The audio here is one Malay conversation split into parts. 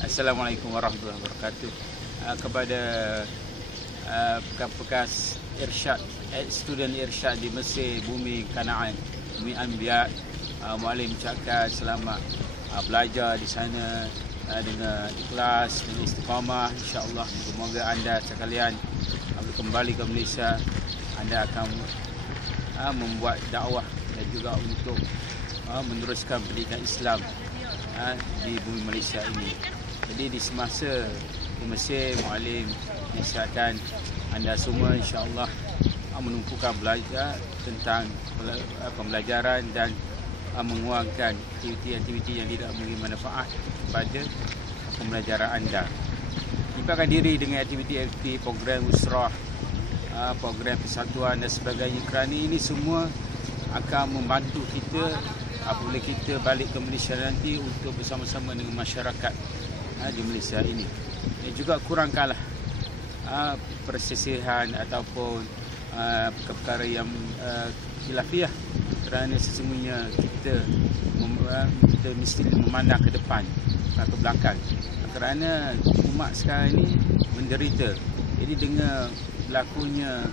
Assalamualaikum warahmatullahi wabarakatuh. Uh, kepada uh, bekas irsyad eh, student irsyad di Mesir bumi Kanaan bumi Anbiya uh, muallim ucapkan selamat uh, belajar di sana uh, dengan ikhlas dengan istiqamah. Insyaallah semoga anda sekalian uh, kembali ke Malaysia. Anda akan uh, membuat dakwah dan juga untuk uh, meneruskan pendidikan Islam uh, di bumi Malaysia ini jadi di semasa di Mesir muallim nasihatkan anda semua insya-Allah menumpukan belajar tentang pembelajaran dan menguangkan aktiviti-aktiviti yang tidak memberi manfaat kepada pembelajaran anda. Libatkan diri dengan aktiviti-aktiviti program usrah, program persatuan dan sebagainya kerana ini semua akan membantu kita apabila kita balik ke Malaysia nanti untuk bersama-sama dengan masyarakat di Malaysia ini. Dan juga kurangkanlah persisihan ataupun perkara yang khilafiah kerana sesungguhnya kita kita mesti memandang ke depan ke belakang. Kerana umat sekarang ini menderita. Jadi dengan berlakunya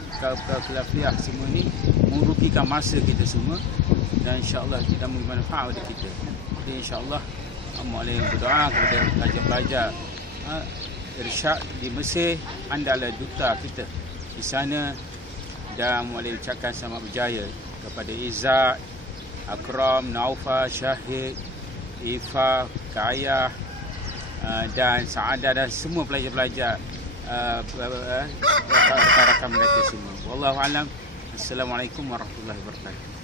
khilafiah semua ni merugikan masa kita semua. Dan insyaAllah tidak manfaat kepada kita. Jadi insyaAllah Mu'alim berdoa kepada pelajar-pelajar Irsyad di Mesir anda adalah duta kita di sana dan boleh ucapkan selamat berjaya kepada Izzat, Akram, Naufa, Syahid, Ifa, Kaya uh, dan Saadah dan semua pelajar-pelajar uh, rakan-rakan mereka semua. Wallahu alam. Assalamualaikum warahmatullahi wabarakatuh.